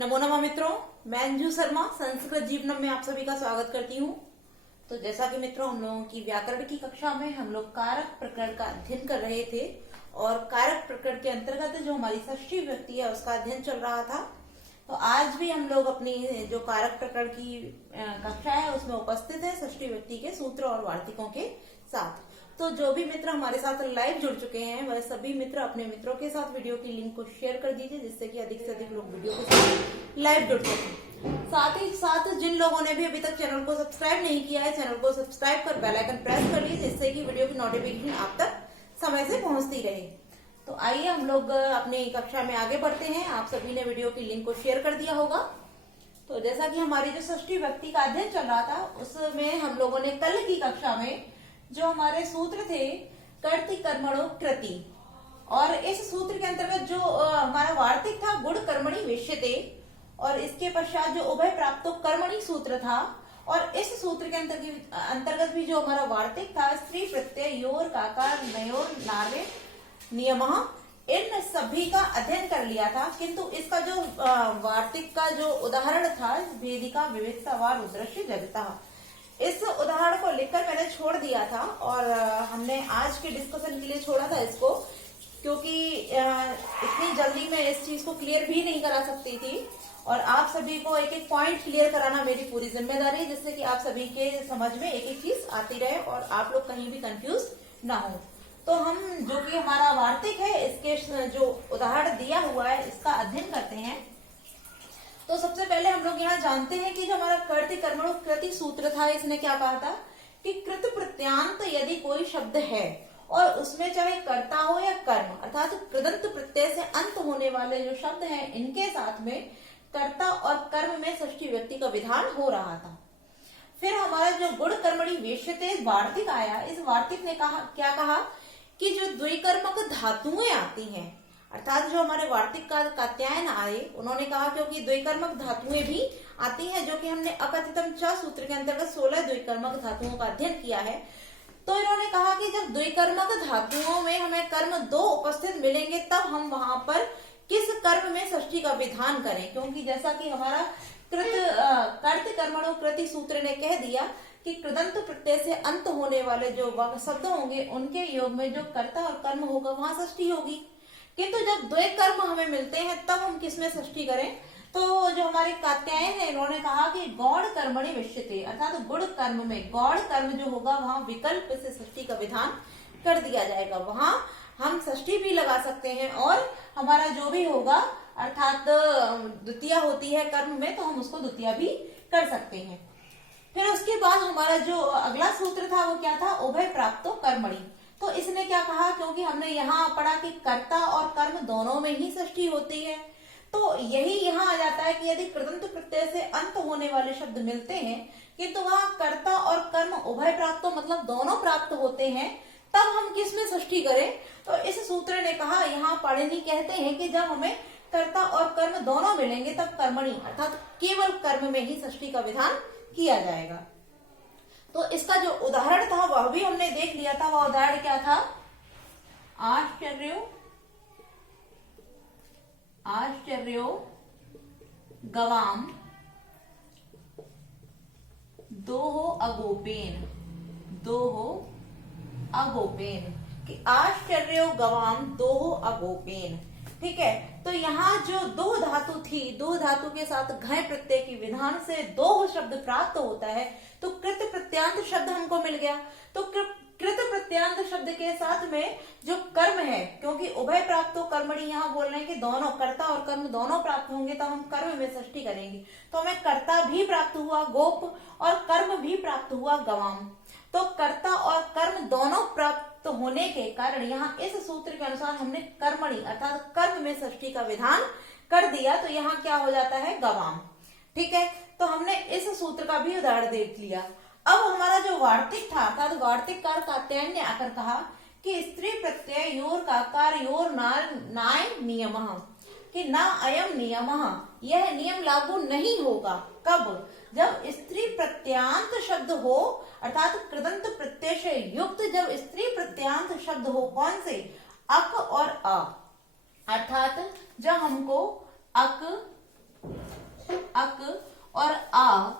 नमो नमः मित्रों, मैं अंजू शर्मा संस्कृत जीवनम में आप सभी का स्वागत करती हूँ। तो जैसा कि मित्रों हम लोगों की व्याकरण की कक्षा में हम लोग कारक प्रकरण का अध्ययन कर रहे थे और कारक प्रकरण के अंतर्गत जो हमारी षष्ठी विभक्ति है उसका अध्ययन चल रहा था। तो आज भी हम लोग अपनी जो कारक प्रकरण की कक्षा है उसमें उपस्थित है षष्ठी विभक्ति के सूत्र और वार्तिकों के साथ। तो जो भी मित्र हमारे साथ लाइव जुड़ चुके हैं वह सभी मित्र अपने मित्रों के साथ वीडियो की लिंक को शेयर कर दीजिए, जिससे कि अधिक से अधिक लोग वीडियो के साथ लाइव जुड़ सकें। साथ ही साथ जिन लोगों ने भी अभी तक चैनल को सब्सक्राइब नहीं किया है, चैनल को सब्सक्राइब कर बेल आइकन प्रेस कर लीजिए, जिससे कि वीडियो की नोटिफिकेशन आप तक समय से पहुंचती रहे। तो आइए हम लोग अपनी कक्षा में आगे बढ़ते हैं। आप सभी ने वीडियो की लिंक को शेयर कर दिया होगा। तो जैसा कि हमारी जो षष्ठी विभक्ति का अध्ययन चल रहा था उसमें हम लोगों ने कल की कक्षा में जो हमारे सूत्र थे कर्ति कर्मणो कृति, और इस सूत्र के अंतर्गत जो हमारा वार्तिक था गुण कर्मणि विष्यते, और इसके पश्चात जो उभय प्राप्तो कर्मणि सूत्र था, और इस सूत्र के अंतर्गत भी जो हमारा वार्तिक था स्त्री प्रत्यय योर काकार नयोर नार्वे नियमः, इन सभी का अध्ययन कर लिया था। किंतु इसका जो वार्तिक का जो उदाहरण था वेदिका विविधता व रुद्रश्य जगता, इस उदाहरण को लिखकर मैंने छोड़ दिया था और हमने आज के डिस्कशन के लिए छोड़ा था इसको, क्योंकि इतनी जल्दी मैं इस चीज को क्लियर भी नहीं करा सकती थी और आप सभी को एक एक पॉइंट क्लियर कराना मेरी पूरी जिम्मेदारी है, जिससे कि आप सभी के समझ में एक एक चीज आती रहे और आप लोग कहीं भी कंफ्यूज ना हो। तो हम जो कि हमारा वार्तिक है इसके जो उदाहरण दिया हुआ है इसका अध्ययन करते हैं। तो सबसे पहले हम लोग यहाँ जानते हैं कि जो हमारा कर्ति कर्मणो कृति सूत्र था इसने क्या कहा था कि कृत प्रत्यांत यदि कोई शब्द है और उसमें चाहे कर्ता हो या कर्म, अर्थात कृदंत प्रत्यय से अंत होने वाले जो शब्द हैं इनके साथ में कर्ता और कर्म में षष्ठी विभक्ति का विधान हो रहा था। फिर हमारा जो गुण कर्मणि वेश्यते वार्तिक आया, इस वार्तिक ने क्या कहा कि जो द्विकर्मक धातुएं आती हैं, अर्थात जो हमारे वार्तिक कात्यायन आए उन्होंने कहा क्योंकि द्विकर्मक धातुएं भी आती हैं, जो कि हमने अकथितम च सूत्र के अंतर्गत 16 द्विकर्मक धातुओं का अध्ययन किया है। तो इन्होंने कहा कि जब द्विकर्मक धातुओं में हमें कर्म दो उपस्थित मिलेंगे तब हम वहां पर किस कर्म में षष्ठी का विधान करें, क्योंकि जैसा कि हमारा कर्त कर्मणो कृति सूत्र ने कह दिया कि कृदंत प्रत्यय से अंत होने वाले जो शब्द होंगे उनके योग में जो कर्ता और कर्म होगा वहां षष्ठी होगी। किंतु जब द्वै कर्म हमें मिलते हैं तब हम किसमें षष्ठी करें। तो जो हमारे कात्यायन है इन्होंने कहा कि गौड़ कर्मणि विष्यते, अर्थात गुण कर्म में गौड़ कर्म जो होगा वहां विकल्प से षष्ठी का विधान कर दिया जाएगा। वहां हम षष्ठी भी लगा सकते हैं और हमारा जो भी होगा अर्थात द्वितीय होती है कर्म में तो हम उसको द्वितीय भी कर सकते हैं। फिर उसके बाद हमारा जो अगला सूत्र था वो क्या था, उभय प्राप्तो कर्मणि। तो इसने क्या कहा, क्योंकि हमने यहाँ पढ़ा कि कर्ता और कर्म दोनों में ही षष्ठी होती है, तो यही यहाँ आ जाता है कि यदि कृदंत प्रत्यय से अंत होने वाले शब्द मिलते हैं किंतु वहां कर्ता और कर्म उभय प्राप्त मतलब दोनों प्राप्त होते हैं तब हम किस में षष्ठी करें। तो इस सूत्र ने कहा, यहाँ पाणिनि कहते हैं कि जब हमें कर्ता और कर्म दोनों मिलेंगे तब कर्मणि अर्थात केवल कर्म में ही षष्ठी का विधान किया जाएगा। तो इसका जो उदाहरण था वह भी हमने देख लिया था। वह उदाहरण क्या था, आश्चर्यो गवाम दोहो अगोपेन कि आश्चर्यो गवाम दोहो अगोपेन। ठीक है, तो यहाँ जो दो धातु थी, दो धातु के साथ घय प्रत्यय की विधान से दो शब्द प्राप्त होता है, तो कृत प्रत्यांत शब्द हमको मिल गया। तो कृत प्रत्यांत शब्द के साथ में जो कर्म है, क्योंकि उभय प्राप्त कर्मणि यहाँ बोल रहे हैं कि दोनों कर्ता और कर्म दोनों प्राप्त होंगे तो हम कर्म में षष्ठी करेंगे, तो हमें कर्ता भी प्राप्त हुआ गोप और कर्म भी प्राप्त हुआ गवाम। तो कर्ता और कर्म दोनों प्राप्त होने के कारण यहाँ इस सूत्र के अनुसार हमने कर्मणि अर्थात कर्म में षष्ठी का विधान कर दिया, तो यहाँ क्या हो जाता है गवाम। ठीक है, तो हमने इस सूत्र का भी उदाहरण देख लिया। अब हमारा जो वार्तिक था अर्थात वार्तिक कार कात्यायन ने आकर कहा कि स्त्री प्रत्यय योर काकार योर नाय नियमः, कि ना अयम नियमः, यह नियम लागू नहीं होगा। कब, जब स्त्री प्रत्यांत शब्द हो अर्थात कृदंत प्रत्यय से युक्त जब स्त्री प्रत्यांत शब्द हो, कौन से, अक और अ, अर्थात जब हमको अक अक और आ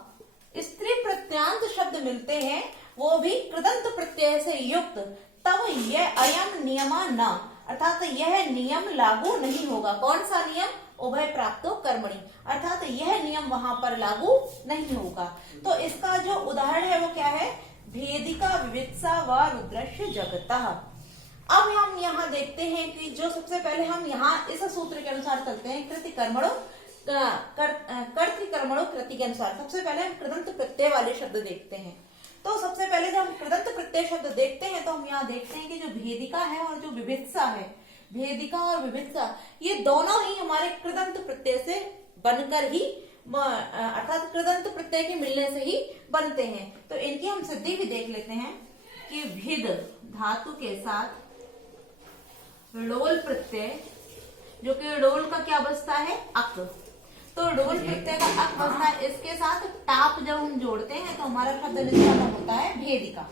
स्त्री प्रत्यांत शब्द मिलते हैं, वो भी कृदंत प्रत्यय से युक्त, तब यह अयम नियमा न, अर्थात यह नियम लागू नहीं होगा। कौन सा नियम? उभय प्राप्तो कर्मणि, अर्थात यह नियम वहां पर लागू नहीं होगा। तो इसका जो उदाहरण है वो क्या है? भेदिका विवित्सा व रुद्रस्य जगतः। अब हम यहाँ देखते हैं कि जो सबसे पहले हम यहाँ इस सूत्र के अनुसार चलते हैं, कृति कर्मणो कर्तृ कर्मणो कृति के अनुसार। सबसे पहले हम कृदंत प्रत्यय वाले शब्द देखते हैं। तो सबसे पहले जब हम कृदंत प्रत्यय शब्द देखते हैं तो हम यहाँ देखते हैं कि जो भेदिका है और जो विवित्सा है, भेदिका और विवित्सा ये दोनों ही हमारे कृदंत प्रत्यय से बनकर ही, अर्थात कृदंत प्रत्यय के मिलने से ही बनते हैं। तो इनकी हम सिद्धि भी देख लेते हैं कि भिद धातु के साथ ड़ोल प्रत्यय, जो कि ड़ोल का क्या बसता है? अक। तो ड़ोल प्रत्यय का अक बसता है, इसके साथ टाप जब हम जोड़ते हैं तो हमारा शब्द निष्पादन होता है भेदिका।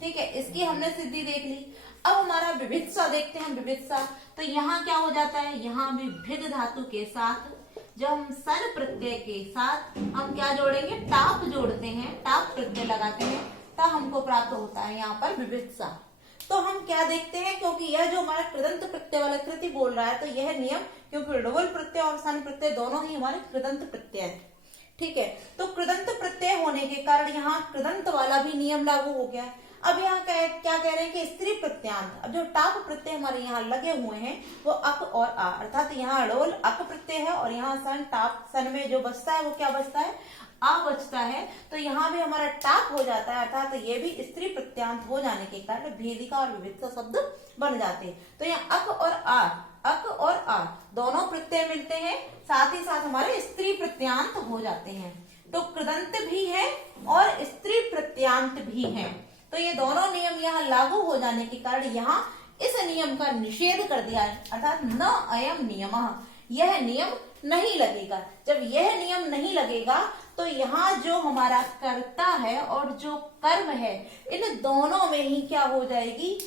ठीक है, इसकी हमने सिद्धि देख ली। अब हमारा विवित्सा देखते हैं। विवित्सा तो यहाँ क्या हो जाता है? यहाँ भी भिद धातु के साथ जब हम सन प्रत्यय के साथ हम क्या जोड़ेंगे? टाप जोड़ते हैं, टाप प्रत्यय लगाते हैं, तब हमको प्राप्त होता है यहाँ पर विवित्सा। तो हम क्या देखते हैं, क्योंकि यह जो हमारा कृदंत प्रत्यय वाला कृति बोल रहा है तो यह नियम, क्योंकि ड़ोल प्रत्यय और सन प्रत्यय दोनों ही हमारे कृदंत प्रत्यय हैं। ठीक है, तो कृदंत प्रत्यय होने के कारण यहाँ कृदंत वाला भी नियम लागू हो गया। अब यहाँ क्या कह रहे हैं कि स्त्री प्रत्यांत। अब जो टाप प्रत्यय हमारे यहाँ लगे हुए हैं वो अक और आ, अर्थात यहाँ ड़ोल अक प्रत्यय है और यहाँ सन टाप, सन में जो बचता है वो क्या बचता है? आ बचता है। तो यहाँ भी हमारा टाप हो जाता है, अर्थात ये भी स्त्री प्रत्यांत हो जाने के कारण भेदिका और विवित्सा शब्द बन जाते हैं। तो यहाँ अक और आ, अक और आ दोनों प्रत्यय मिलते हैं, साथ ही साथ हमारे स्त्री प्रत्यांत हो जाते हैं। तो कृदंत भी है और स्त्री प्रत्यांत भी है। तो ये दोनों नियम यहाँ लागू हो जाने के कारण यहाँ इस नियम का निषेध कर दिया है, अर्थात न अयम नियमः, यह नियम नहीं लगेगा। जब यह नियम नहीं लगेगा तो यहाँ जो हमारा कर्ता है और जो कर्म है, इन दोनों में ही क्या हो जाएगी?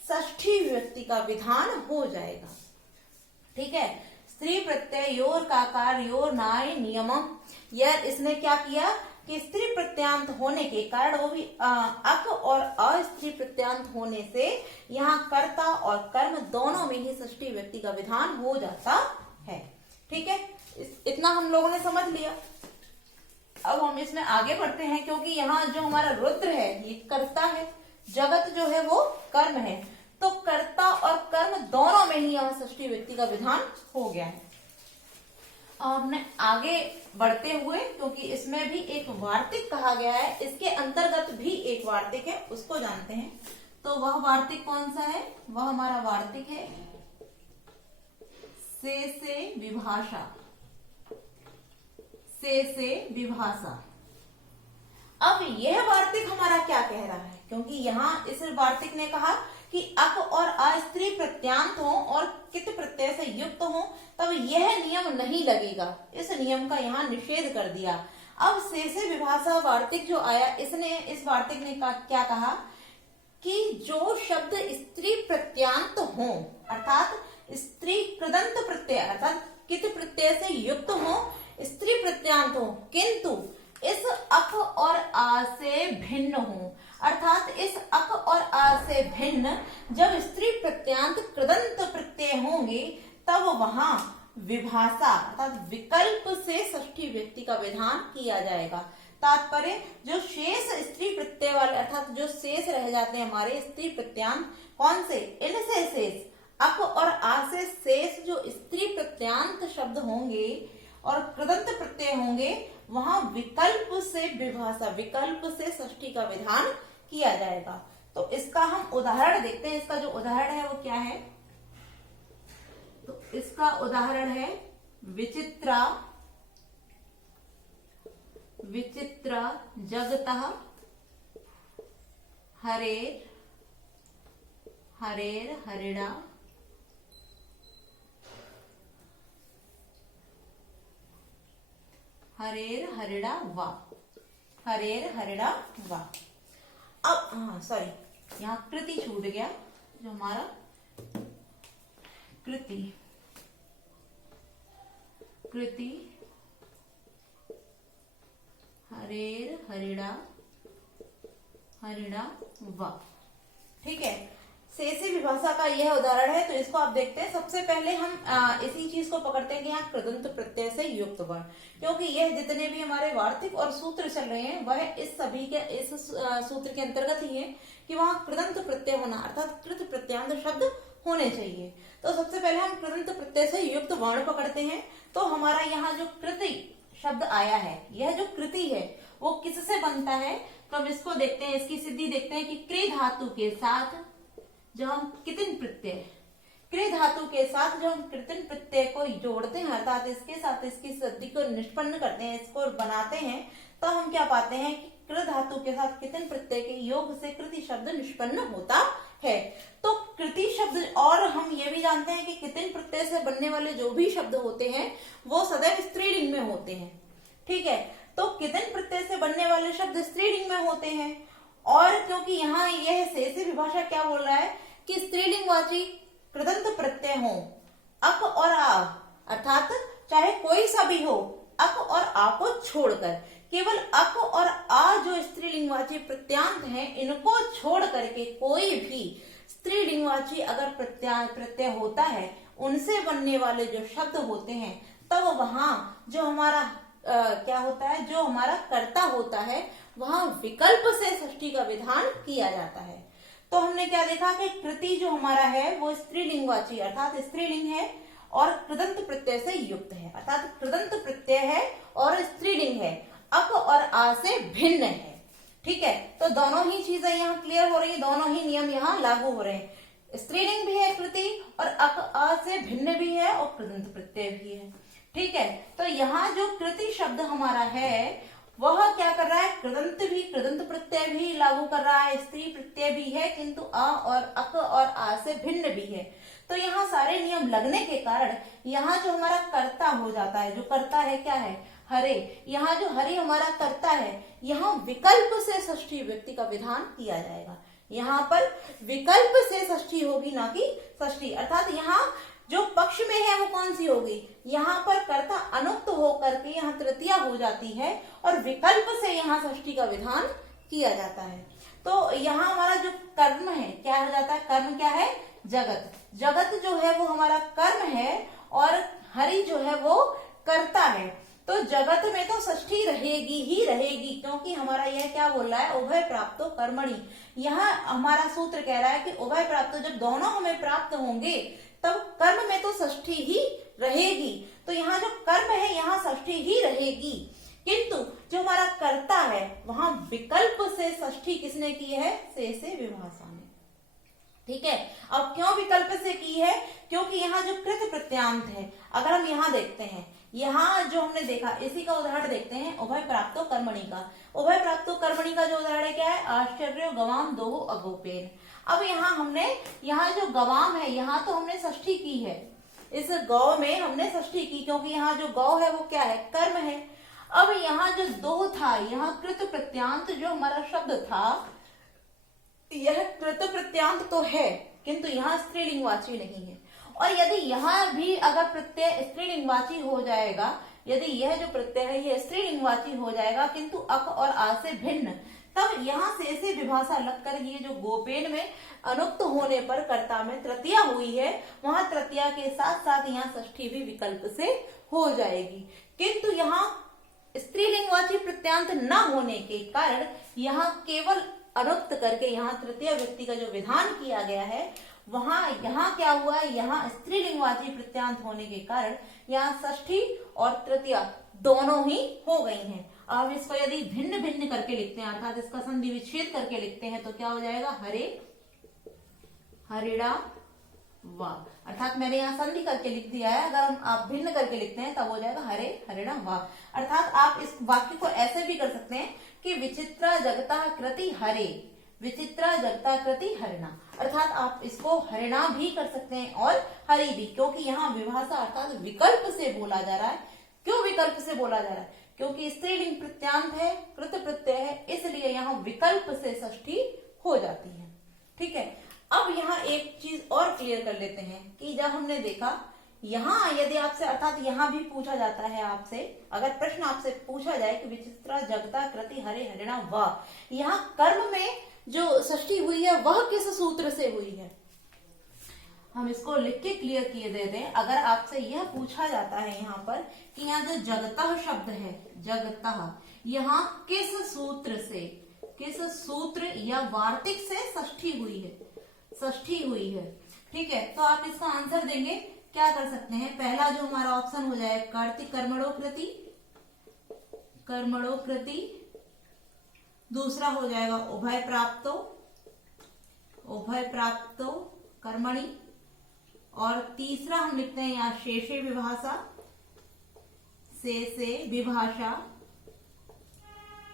षष्ठी विभक्ति का विधान हो जाएगा। ठीक है, स्त्री प्रत्यय योर काकार योर नाय नियमम, यह इसने क्या किया कि स्त्री प्रत्यांत होने के कारण, वो भी अक और अस्त्री प्रत्यांत होने से यहाँ कर्ता और कर्म दोनों में ही षष्ठी विभक्ति का विधान हो जाता है। ठीक है, इतना हम लोगों ने समझ लिया। अब हम इसमें आगे बढ़ते हैं, क्योंकि यहाँ जो हमारा रुद्र है ये कर्ता है, जगत जो है वो कर्म है। तो कर्ता और कर्म दोनों में ही यहाँ षष्ठी विभक्ति का विधान हो गया है। हमने आगे बढ़ते हुए, क्योंकि इसमें भी एक वार्तिक कहा गया है, इसके अंतर्गत भी एक वार्तिक है, उसको जानते हैं। तो वह वार्तिक कौन सा है? वह हमारा वार्तिक है से विभाषा, से विभाषा। अब यह वार्तिक हमारा क्या कह रहा है? क्योंकि यहाँ इस वार्तिक ने कहा कि अक और अस्त्री प्रत्यांत हो और कित प्रत्यय से युक्त हो, तब यह नियम नहीं लगेगा। इस नियम का यहाँ निषेध कर दिया। अब से विभाषा वार्तिक जो आया, इसने इस वार्तिक ने क्या कहा कि जो शब्द स्त्री प्रत्यांत हो, अर्थात स्त्री कृदंत प्रत्यय अर्थात कित प्रत्यय से युक्त हो, स्त्री प्रत्यांत हो, किंतु इस अक और आ से भिन्न हो, अर्थात इस अक और आ से भिन्न जब स्त्री प्रत्यांत कृदंत प्रत्यय होंगे तब वहां विभाषा अर्थात विकल्प से षष्ठी व्यक्ति का विधान किया जाएगा। तात्पर्य जो शेष स्त्री प्रत्यय वाले अर्थात जो शेष रह जाते हैं हमारे स्त्री प्रत्यांत, कौन से? इनसे शेष अक और आ से शेष जो स्त्री प्रत्यांत शब्द होंगे और कृदंत प्रत्यय होंगे, वहां विकल्प से विभाषा, विकल्प से षष्ठी का विधान किया जाएगा। तो इसका हम उदाहरण देखते हैं। इसका जो उदाहरण है वो क्या है? तो इसका उदाहरण है विचित्रा, विचित्र जगतः हरेर, हरेर हरिणा, हरेर हरिणा वा, हरेर हरिणा वा। अब सॉरी, यहाँ कृति छूट गया, जो हमारा कृति, कृति हरेर, हरिणा, हरिणा वा। ठीक है, से विभाषा का यह उदाहरण है। तो इसको आप देखते हैं। सबसे पहले हम इसी चीज को पकड़ते हैं कि यहाँ कृदंत प्रत्यय से युक्त वर्ण, क्योंकि यह जितने भी हमारे वार्तिक और सूत्र चल रहे हैं वह इस सभी के इस सूत्र के अंतर्गत ही है कि वहां कृदंत प्रत्यय होना अर्थात कृत प्रत्यांत शब्द होने चाहिए। तो सबसे पहले हम कृदंत प्रत्यय से युक्त वर्ण पकड़ते हैं। तो हमारा यहाँ जो कृति शब्द आया है, यह जो कृति है वो किससे बनता है? तो हम इसको देखते हैं, इसकी सिद्धि देखते हैं कि कृ धातु के साथ जो हम कितिन प्रत्यय, कृ धातु के साथ जो हम कृतिन प्रत्यय को जोड़ते हैं अर्थात इसके साथ इसकी सिद्धि को निष्पन्न करते हैं, इसको बनाते हैं, तो हम क्या पाते हैं कि कृ धातु के साथ कितिन प्रत्यय के योग से कृति शब्द निष्पन्न होता है। तो कृति शब्द, और हम ये भी जानते हैं कि कितिन प्रत्यय से बनने वाले जो भी शब्द होते हैं वो सदैव स्त्रीलिंग में होते हैं। ठीक है, तो कितिन प्रत्यय से बनने वाले शब्द स्त्रीलिंग में होते हैं। और क्योंकि यहाँ यह से विभाषा क्या बोल रहा है कि स्त्रीलिंगवाची कृदंत प्रत्यय हो, अक और आ, अर्थात चाहे कोई सा भी हो, अक और आ को छोड़कर, केवल अक और आ जो स्त्रीलिंगवाची प्रत्यांत हैं इनको छोड़ करके कोई भी स्त्रीलिंगवाची अगर प्रत्यय होता है, उनसे बनने वाले जो शब्द होते हैं, तब वहां जो हमारा क्या होता है, जो हमारा कर्ता होता है वहां विकल्प से षष्ठी का विधान किया जाता है। तो हमने क्या देखा कि कृति जो हमारा है वो स्त्रीलिंगवाची अर्थात स्त्रीलिंग है और कृदंत प्रत्यय से युक्त है, अर्थात कृदंत प्रत्यय है और स्त्रीलिंग है, अक और आ से भिन्न है। ठीक है, तो दोनों ही चीजें यहाँ क्लियर हो रही है, दोनों ही नियम यहाँ लागू हो रहे हैं। स्त्रीलिंग भी है कृति और अक आ से भिन्न भी है और कृदंत प्रत्यय भी है। ठीक है, तो यहाँ जो कृति शब्द हमारा है वह क्या कर रहा है, कृदंत प्रत्यय भी लागू कर रहा है, स्त्री प्रत्यय भी है, किंतु आ और अक और आ से भिन्न भी है। तो यहाँ सारे नियम लगने के कारण यहाँ जो हमारा कर्ता हो जाता है, जो कर्ता है क्या है, हरे, यहाँ जो हरे हमारा कर्ता है, यहाँ विकल्प से षष्ठी व्यक्ति का विधान किया जाएगा। यहाँ पर विकल्प से षष्ठी होगी, ना कि षष्ठी, अर्थात यहाँ जो पक्ष में है वो कौन सी होगी, यहाँ पर कर्ता अनुक्त होकर के यहाँ तृतीया हो जाती है और विकल्प से यहाँ षष्ठी का विधान किया जाता है। तो यहाँ हमारा जो कर्म है क्या हो जाता है, कर्म क्या है, जगत, जगत जो है वो हमारा कर्म है और हरि जो है वो कर्ता है। तो जगत में तो षष्ठी रहेगी ही रहेगी, क्योंकि हमारा यह क्या बोल रहा है, उभय प्राप्तो कर्मणि। यहाँ हमारा सूत्र कह रहा है कि उभय प्राप्तो, जब दोनों हमें प्राप्त होंगे तब कर्म में तो षष्ठी ही रहेगी। तो यहाँ जो कर्म है यहाँ षष्ठी ही रहेगी, किंतु जो हमारा कर्ता है वहां विकल्प से षष्ठी किसने की है, से विभाषा ने। ठीक है, अब क्यों विकल्प से की है, क्योंकि यहाँ जो कृत प्रत्यांत है, अगर हम यहाँ देखते हैं, यहाँ जो हमने देखा इसी का उदाहरण देखते हैं उभय प्राप्तो कर्मणि का। उभय प्राप्तो कर्मणि का जो उदाहरण क्या है, आश्चर्य गवाम दोहु अगोपेन। अब यहाँ जो गवाम है यहाँ तो हमने षष्ठी की है, इस गौ में हमने षष्ठी की, क्योंकि यहाँ जो गौ है वो क्या है, कर्म है। अब यहाँ जो दो था, यहाँ कृत प्रत्यांत जो हमारा शब्द था, यह कृत प्रत्यांत तो है किंतु यहाँ स्त्रीलिंगवाची नहीं है। और यदि यहाँ भी अगर प्रत्यय स्त्रीलिंगवाची हो जाएगा, यदि यह जो प्रत्यय है यह स्त्रीलिंगवाची हो जाएगा किंतु अक और आ से भिन्न, तब यहाँ से विभाषा लगकर ये जो गोपेन में अनुक्त होने पर कर्ता में तृतीया हुई है, वहां तृतीया के साथ साथ यहाँ षष्ठी भी विकल्प से हो जाएगी। किंतु यहाँ स्त्रीलिंगवाची प्रत्यांत न होने के कारण यहाँ केवल अनुक्त करके यहाँ तृतीय व्यक्ति का जो विधान किया गया है, वहां यहाँ क्या हुआ है, यहाँ स्त्रीलिंगवाची प्रत्यांत होने के कारण यहाँ षष्ठी और तृतीया दोनों ही हो गई हैं। अब इसको यदि भिन्न भिन्न करके लिखते हैं अर्थात इसका संधि विच्छेद करके लिखते हैं तो क्या हो जाएगा, हरे, हरिणा वा, अर्थात मैंने यहाँ संधि करके लिख दिया है, अगर हम आप भिन्न करके लिखते हैं तब हो जाएगा हरे, हरिणा वा। अर्थात आप इस वाक्य को ऐसे भी कर सकते हैं कि विचित्रा जगता कृति हरे, विचित्रा जगता कृति हरिणा, अर्थात आप इसको हरिणा भी कर सकते हैं और हरि भी, क्योंकि यहाँ विभाषा अर्थात विकल्प से बोला जा रहा है। क्यों विकल्प से बोला जा रहा है, क्योंकि स्त्रीलिंग प्रत्यांत है, कृत प्रत्यय है, इसलिए यहाँ विकल्प से षष्ठी हो जाती है। ठीक है, अब यहाँ एक चीज और क्लियर कर लेते हैं कि जब हमने देखा यहाँ यदि आपसे अर्थात यहाँ भी पूछा जाता है आपसे, अगर प्रश्न आपसे पूछा जाए कि विचित्रा जगता कृति हरे हरिणा वह, यहाँ कर्म में जो षष्ठी हुई है वह किस सूत्र से हुई है, हम इसको लिख के क्लियर किए देते हैं। अगर आपसे यह पूछा जाता है यहाँ पर कि यहाँ जो जगतः शब्द है, जगतः, यहाँ किस सूत्र से, किस सूत्र या वार्तिक से षष्ठी हुई है, षष्ठी हुई है। ठीक है, तो आप इसका आंसर देंगे, क्या कर सकते हैं, पहला जो हमारा ऑप्शन हो जाए कर्ति कर्मणो कृति, कर्मणो कृति, दूसरा हो जाएगा उभय प्राप्तो, उभय प्राप्तो कर्मणि, और तीसरा हम लिखते हैं यहाँ शेषे विभाषा, से विभाषा।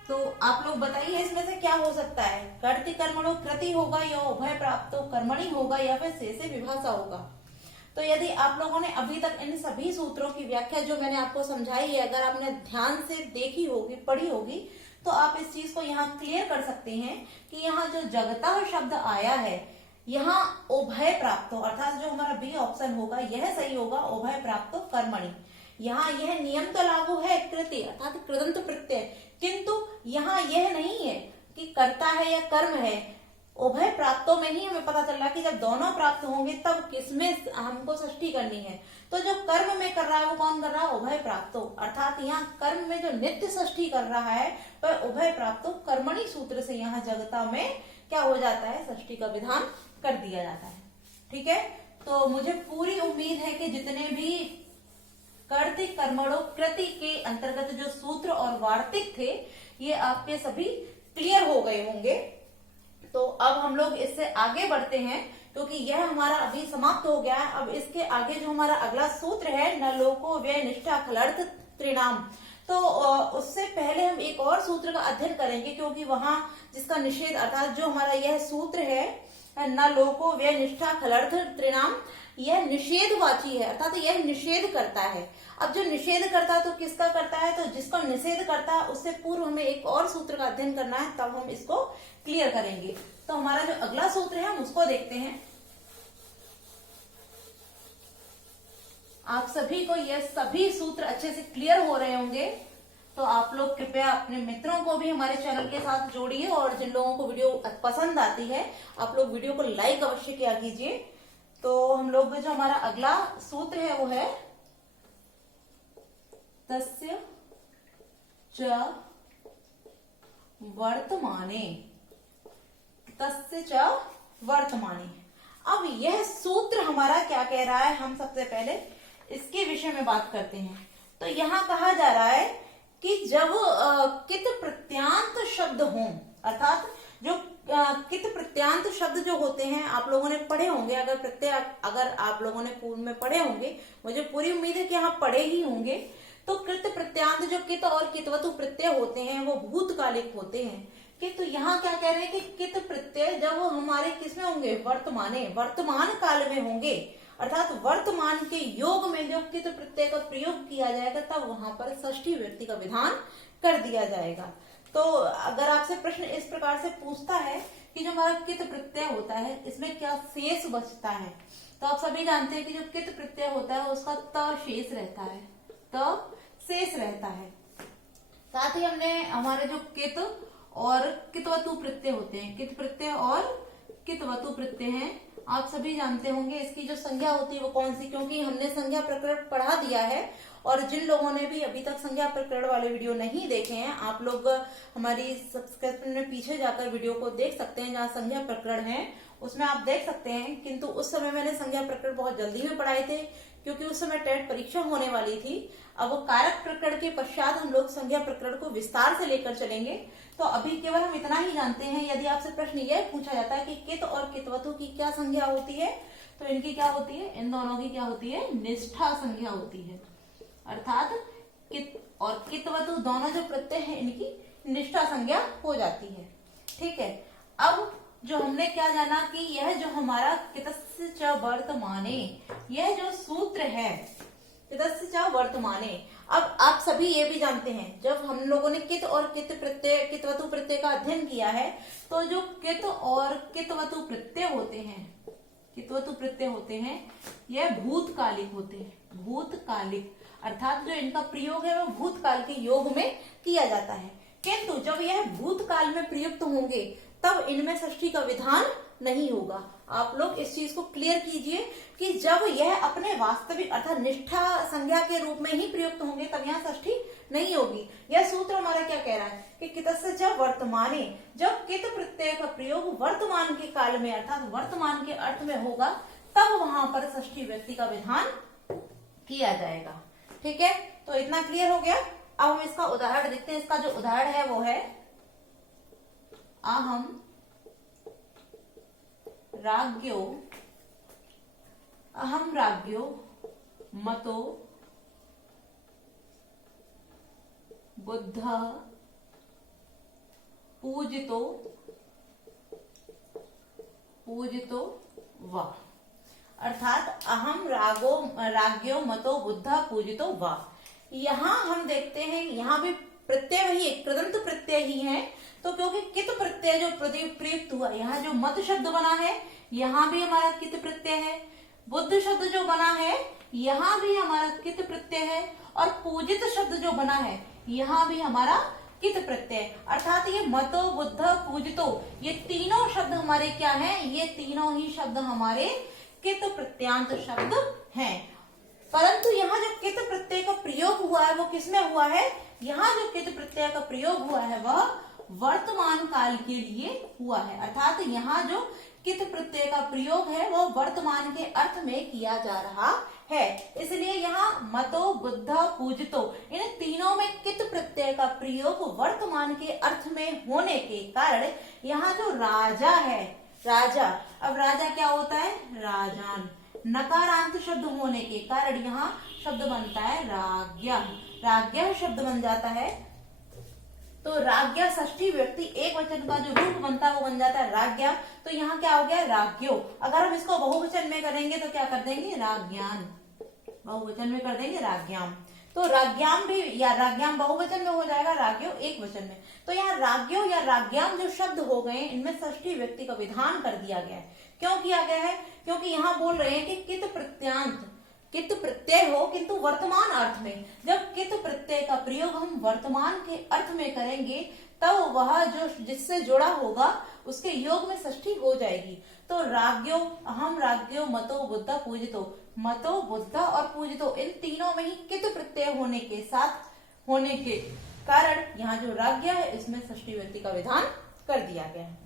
तो आप लोग बताइए इसमें से क्या हो सकता है, कर्ति कर्मणो कृति होगा या उभय प्राप्तो कर्मणि होगा या फिर से विभाषा होगा। तो यदि आप लोगों ने अभी तक इन सभी सूत्रों की व्याख्या जो मैंने आपको समझाई है, अगर आपने ध्यान से देखी होगी, पढ़ी होगी, तो आप इस चीज को यहाँ क्लियर कर सकते हैं कि यहाँ जो जगता शब्द आया है, यहाँ उभय प्राप्तो, अर्थात जो हमारा बी ऑप्शन होगा यह सही होगा, उभय प्राप्तो कर्मणि। यहाँ यह नियम तो लागू है कृति अर्थात कृदंत प्रत्यय, किंतु यहाँ यह नहीं है कि कर्ता है या कर्म है। उभय प्राप्तों में ही हमें पता चल रहा है कि जब दोनों प्राप्त होंगे तब किसमें हमको षष्ठी करनी है। तो जो कर्म में कर रहा है वो कौन कर रहा है, उभय प्राप्तो, अर्थात यहाँ कर्म में जो नित्य षष्ठी कर रहा है वह उभय प्राप्तो कर्मणि सूत्र से यहाँ जगता में क्या हो जाता है, षष्ठी का विधान कर दिया जाता है। ठीक है, तो मुझे पूरी उम्मीद है कि जितने भी कर्ति कर्मणो कृति के अंतर्गत जो सूत्र और वार्तिक थे ये आपके सभी क्लियर हो गए होंगे। तो अब हम लोग इससे आगे बढ़ते हैं क्योंकि यह हमारा अभी समाप्त हो गया है। अब इसके आगे जो हमारा अगला सूत्र है न लोको व्यय निष्ठा खलर्थ त्रिनाम, तो उससे पहले हम एक और सूत्र का अध्ययन करेंगे क्योंकि वहां जिसका निषेध अर्थात जो हमारा यह सूत्र है न लोको व्यय निष्ठा खलर्थ त्रिनाम, यह निषेधवाची है अर्थात यह निषेध करता है। अब जो निषेध करता है तो किसका करता है, तो जिसको निषेध करता है उससे पूर्व हमें एक और सूत्र का अध्ययन करना है, तब हम इसको क्लियर करेंगे। तो हमारा जो अगला सूत्र है हम उसको देखते हैं। आप सभी को यह सभी सूत्र अच्छे से क्लियर हो रहे होंगे, तो आप लोग कृपया अपने मित्रों को भी हमारे चैनल के साथ जोड़िए और जिन लोगों को वीडियो पसंद आती है आप लोग वीडियो को लाइक अवश्य किया कीजिए। तो हम लोग जो हमारा अगला सूत्र है वो है तस्य च वर्तमाने, तस्य च वर्तमाने। अब यह सूत्र हमारा क्या कह रहा है, हम सबसे पहले इसके विषय में बात करते हैं। तो यहाँ कहा जा रहा है कि जब कित प्रत्यांत शब्द हों, अर्थात जो कित प्रत्यांत शब्द जो होते हैं आप लोगों ने पढ़े होंगे, अगर प्रत्यय अगर आप लोगों ने पूर्व में पढ़े होंगे, मुझे पूरी उम्मीद है कि यहाँ पढ़े ही होंगे। तो कृत प्रत्यांत जो कित और कितवतु प्रत्यय होते हैं वो भूतकालिक होते हैं। किंतु यहाँ क्या कह रहे हैं कि कित प्रत्यय जब वो हमारे किसमें होंगे, वर्तमाने, वर्तमान काल में होंगे, अर्थात वर्तमान के योग में जो कित प्रत्यय का प्रयोग किया जाएगा तब वहां पर षष्ठी विभक्ति का विधान कर दिया जाएगा। तो अगर आपसे प्रश्न इस प्रकार से पूछता है कि जो हमारा कित प्रत्यय होता है इसमें क्या शेष बचता है, तो आप सभी जानते हैं कि जो कित प्रत्यय होता है उसका त शेष रहता है, त शेष रहता है। साथ ही हमने हमारे जो कित और कितवतु प्रत्यय होते हैं, कित प्रत्यय और कितवतु प्रत्यय हैं, आप सभी जानते होंगे इसकी जो संज्ञा होती है वो कौन सी, क्योंकि हमने संज्ञा प्रकरण पढ़ा दिया है। और जिन लोगों ने भी अभी तक संज्ञा प्रकरण वाले वीडियो नहीं देखे हैं आप लोग हमारी सब्सक्रिप्शन में पीछे जाकर वीडियो को देख सकते हैं, जहाँ संज्ञा प्रकरण है उसमें आप देख सकते हैं। किंतु उस समय मैंने संज्ञा प्रकरण बहुत जल्दी में पढ़ाए थे क्योंकि उस समय टेट परीक्षा होने वाली थी। अब कारक प्रकरण के पश्चात हम लोग संज्ञा प्रकरण को विस्तार से लेकर चलेंगे। तो अभी केवल हम इतना ही जानते हैं। यदि आपसे प्रश्न यह पूछा जाता है कि कित और कितवतु की क्या संज्ञा होती है, तो इनकी क्या होती है, इन दोनों की क्या होती है, निष्ठा संज्ञा होती है। अर्थात कित और कितवतु दोनों जो प्रत्यय है इनकी निष्ठा संज्ञा हो जाती है। ठीक है, अब जो हमने क्या जाना कि यह जो हमारा कितस्य च वर्तमाने, यह जो सूत्र है कितस्य च वर्तमाने, अब आप सभी ये भी जानते हैं जब हम लोगों ने कित और कित प्रत्यय कितवतु प्रत्यय का अध्ययन किया है तो जो कित और कितवतु प्रत्यय होते हैं, कितवतु प्रत्यय होते हैं यह भूतकालिक होते हैं। भूतकालिक, अर्थात जो इनका प्रयोग है वो भूतकाल के योग में किया जाता है। किंतु जब यह भूतकाल में प्रयुक्त होंगे तब इनमें षष्ठी का विधान नहीं होगा। आप लोग इस चीज को क्लियर कीजिए कि जब यह अपने वास्तविक अर्थात निष्ठा संज्ञा के रूप में ही प्रयुक्त होंगे तब यहाँ षष्ठी नहीं होगी। यह सूत्र हमारा क्या कह रहा है कि कितस्य च वर्तमाने, जब कित प्रत्यय का प्रयोग वर्तमान के काल में अर्थात वर्तमान के अर्थ में होगा तब वहां पर षष्ठी व्यक्ति का विधान किया जाएगा। ठीक है, तो इतना क्लियर हो गया। अब हम इसका उदाहरण देखते हैं। इसका जो उदाहरण है वो है अहम राज्ञो, अहम राज्ञो मतो बुद्ध पूजितो पूजितो वा, अर्थात अहम राज्ञो मतो बुद्ध पूजितो वा। यहाँ हम देखते हैं यहाँ भी प्रत्यय वही एक कृदंत प्रत्यय ही है। तो क्योंकि कित प्रत्यय जो प्रयुक्त हुआ, यहाँ जो मत शब्द बना है यहाँ भी हमारा कित प्रत्यय है, बुद्ध शब्द जो बना है यहाँ भी हमारा कित प्रत्यय है, और पूजित शब्द जो बना है यहाँ भी हमारा कित प्रत्यय, अर्थात ये मतो बुद्ध पूजितो ये तीनों शब्द हमारे क्या हैं, ये तीनों ही शब्द हमारे कित प्रत्यांत शब्द हैं। परंतु यहाँ जो कित प्रत्यय का प्रयोग हुआ है वो किसमें हुआ है, यहाँ जो कित प्रत्यय का प्रयोग हुआ है वह वर्तमान काल के लिए हुआ है, अर्थात यहाँ जो कित प्रत्यय का प्रयोग है वो वर्तमान के अर्थ में किया जा रहा है। इसलिए यहाँ मतो बुद्ध पूजितो इन तीनों में कित प्रत्यय का प्रयोग वर्तमान के अर्थ में होने के कारण यहाँ जो राजा है, राजा, अब राजा क्या होता है, राजान, नकारांत शब्द होने के कारण यहाँ शब्द बनता है राज्ञा, राज्ञा शब्द बन जाता है। तो राज्ञा षष्ठी व्यक्ति एक वचन का जो रूप बनता है वो बन जाता है राज्ञा। तो यहाँ क्या हो गया, राज्ञो। अगर हम इसको बहुवचन में करेंगे तो क्या कर देंगे, राज्ञान, बहुवचन में कर देंगे राज्ञाम। तो राज्ञाम भी या राज्ञाम बहुवचन में हो जाएगा, राज्ञो एक वचन में। तो यहाँ राज्ञो या राज्ञाम जो शब्द हो गए इनमें षष्ठी व्यक्ति का विधान कर दिया गया है। क्यों किया गया है, क्योंकि यहाँ बोल रहे हैं कि कित प्रत्यांत, कित प्रत्यय हो किंतु वर्तमान अर्थ में। जब कित प्रत्यय का प्रयोग हम वर्तमान के अर्थ में करेंगे तब वह जो जिससे जुड़ा होगा उसके योग में षष्ठी हो जाएगी। तो राज्ञो, अहम राज्ञो मतो बुद्ध पूजितो, मतो बुद्ध और पूजितो इन तीनों में ही कित प्रत्यय होने के साथ होने के कारण यहाँ जो राज्ञा है इसमें षष्ठी व्यक्ति का विधान कर दिया गया है।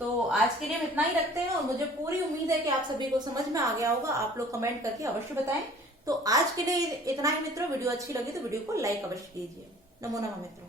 तो आज के लिए हम इतना ही रखते हैं और मुझे पूरी उम्मीद है कि आप सभी को समझ में आ गया होगा। आप लोग कमेंट करके अवश्य बताएं। तो आज के लिए इतना ही मित्रों, वीडियो अच्छी लगी तो वीडियो को लाइक अवश्य कीजिए। नमो नमः मित्रों।